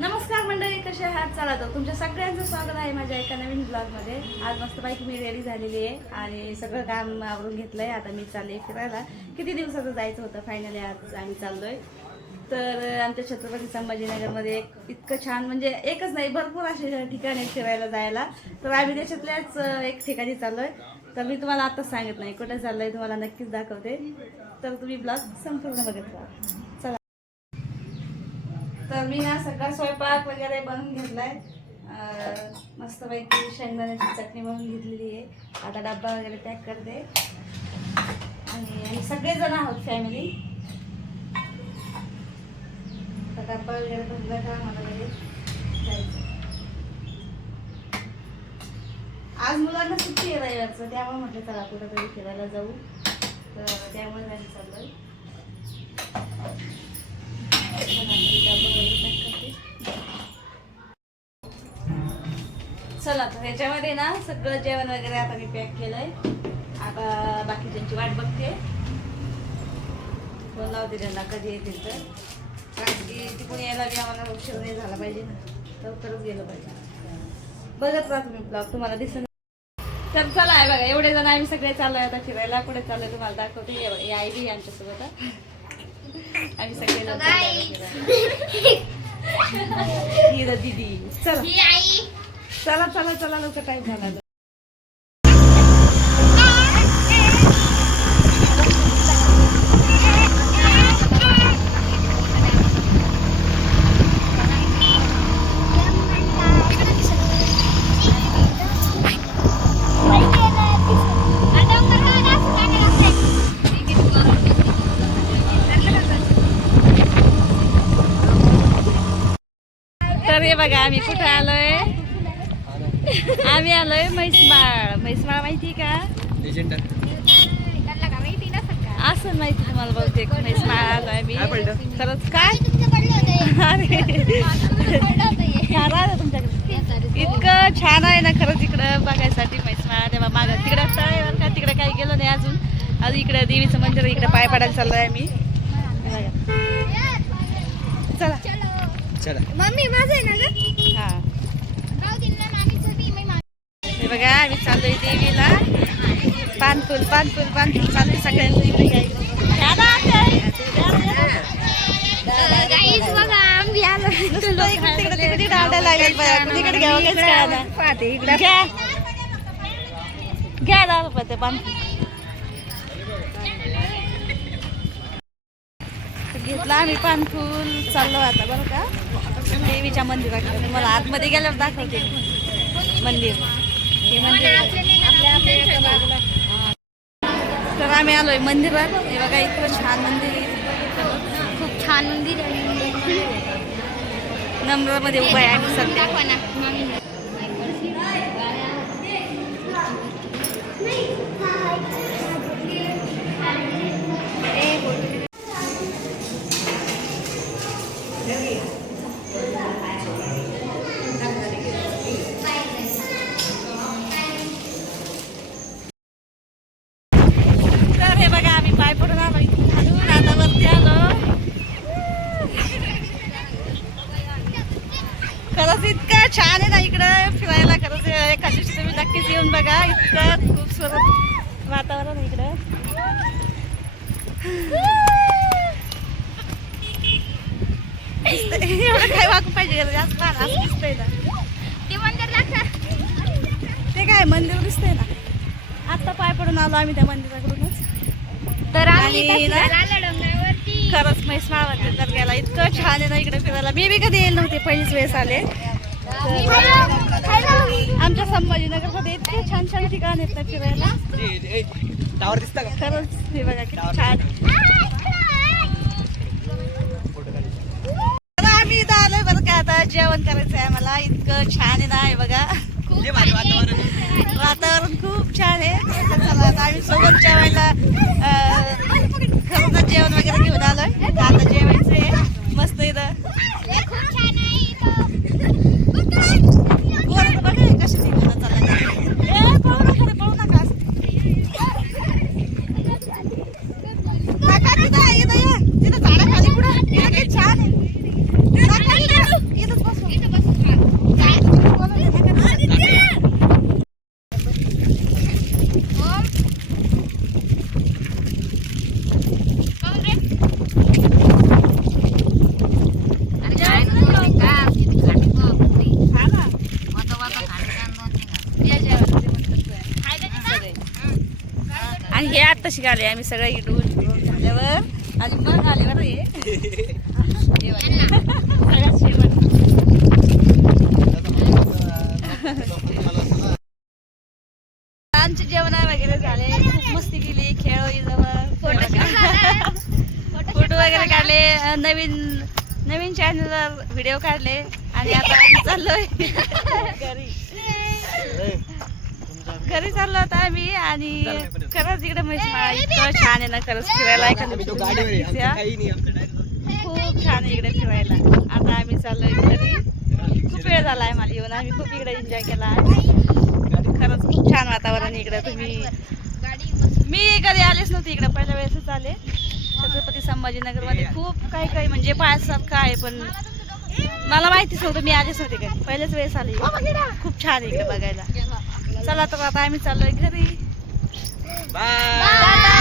नमस्कार मंडळी, कसे आहात? चला तर तुमच्या सगळ्यांचं स्वागत आहे माझ्या एका नवीन ब्लॉगमध्ये. आज मस्तपैकी मी रेडी झालेली आहे आणि सगळं काम आवरून घेतलंय. आता मी चालले फिरायला. किती दिवसाचं जायचं होतं, फायनली आज आम्ही चाललोय. तर आमच्या छत्रपती संभाजीनगरमध्ये इतकं छान, म्हणजे एकच नाही भरपूर असे ठिकाणी फिरायला जायला. तर आम्ही त्याच्यातल्याच एक ठिकाणी चाललोय. तर मी तुम्हाला आताच सांगत नाही कुठे चाललोय, तुम्हाला नक्कीच दाखवते. तर तुम्ही ब्लॉग संपूर्ण बघत राहा. चला. तर मी ना सगळा स्वयंपाक वगैरे बनवून घेतलाय. मस्तपैकी शेंगदाण्याची चटणी बनवून घेतलेली आहे. आता डब्बा वगैरे पॅक करते आणि आम्ही सगळेजण आहोत फॅमिली. तर डब्बा वगैरे बनवला का मला जायचं. आज मुलांना सुट्टी आहे रविवारचं, त्यामुळे म्हटलं चला कुठेतरी फिरायला जाऊ. तर त्यामुळे आम्ही चाललोय. चला तर ह्याच्यामध्ये ना सगळं जेवण वगैरे आता मी पॅक केलंय. आता बाकीच्यांची वाट बघते, फोन लावते त्यांना कधी येतील. तर कारण की तिकडून यायला बी आम्हाला उशीर नाही झाला पाहिजे ना, लवकरच गेलं पाहिजे. बघत राहा तुम्ही ब्लॉग, तुम्हाला दिसेल. तर चला आहे बघा, एवढे जण आम्ही सगळे चाललोय आता फिरायला. कुठे चाललोय तुम्हाला दाखवते. या आई बी यांच्यासोबत आम्ही सगळे दीदी. चला चला चला चला, लवकर टाइम झाला. तर हे बघा आम्ही कुठे आलोय. आम्ही आलोय म्हैसमाळ. म्हैसमाळ माहिती का? असं माहिती तुम्हाला बहुतेक. म्हैसमाळ आलोय मी. खरंच काय तुमच्याकडे इतकं छान आहे ना खरंच इकडं बघायसाठी म्हैसमाळ. तेव्हा मागं तिकडं तळेवर का तिकडे काही गेलो नाही अजून. इकडे देवीचं मंदिर, इकडे पाय पडायला चाललोय आम्ही. चला मम्मी माझं आहे ना. हा हे बघा आम्ही चाललोय देवीला. पानफुल पानफुल पानफुल चालते सगळ्यांनी. घ्या दादा ते पानफुल घेतला आम्ही. पानफुल चाललो आता बरं का देवीच्या मंदिराकडे. तुम्हाला आतमध्ये गेल्यावर दाखवते मंदिर. हे मंदिर तर आम्ही आलोय मंदिरात. हे बघा इतकं छान मंदिर आहे, खूप छान मंदिर आहे. नम्रमध्ये उभा आहे आम्ही सध्या. खरंच इतकं छान आहे ना इकडं फिरायला. खरंच एका दिवशी तुम्ही नक्कीच येऊन बघा. इतकं खूपसुरत वातावरण इकडं. एवढं काय वाकू पाहिजे जास्त असं दिसतंय ना. ते मंदिर ते काय मंदिर दिसतंय ना. आत्ता पाय पडून आलो आम्ही त्या मंदिराकडूनच. तर खरंच म्हैसमाळवरती तर गेला. इतकं छान आहे ना इकडे फिरायला. मी बी कधी येईल नव्हते, पहिलीच वेळेस आले. आमच्या संभाजीनगरमध्ये इतके छान छान ठिकाण आहेत ना फिरायला. खरंच हे बघा किती छान. आम्ही इथं आलोय बरं का. आता जेवण करायचं आहे मला. इतकं छान आहे ना हे बघा. वातावरण खूप छान आहे. चला आता आम्ही सोबत जेवायला खरंच जेवण वगैरे घेऊन आलोय. आता जेवायचंय मस्त इथं. बघा कशी निघून चालला. पळू नका रे, पळू नका. तिथं झाडाखाली कुठं छान आहे. इथंच नाशिक आले आम्ही सगळं इकडून झाल्यावर आणि मग आले बरं हे सगळ्यात शेवट. आमचे जेवण वगैरे झाले, खूप मस्ती केली, खेळोई जवळ फोटो वगैरे काढले, नवीन चॅनलवर व्हिडिओ काढले आणि आता आम्ही चाललोय घरी चाललो होता आम्ही. आणि खरंच इकडे म्हैसमाळ इतकं छान आहे ना, खरंच फिरायला खूप छान आहे इकडे फिरायला. आता आम्ही चाललोय घरी, खूप वेळ झाला आहे मला येऊन, आम्ही खूप इकडे एन्जॉय केला. खरंच खूप छान वातावरण इकडे. मी कधी आलेच नव्हते इकडे, पहिल्या वेळेसच आले. छत्रपती संभाजीनगरमध्ये खूप काही म्हणजे पाहण्यासारखं आहे, पण मला माहितीच नव्हतं, मी आलेच नव्हते कधी, पहिल्याच वेळेस आले. खूप छान इकडे बघायला. चला तर आता आम्ही चाललोय घरी. बाय.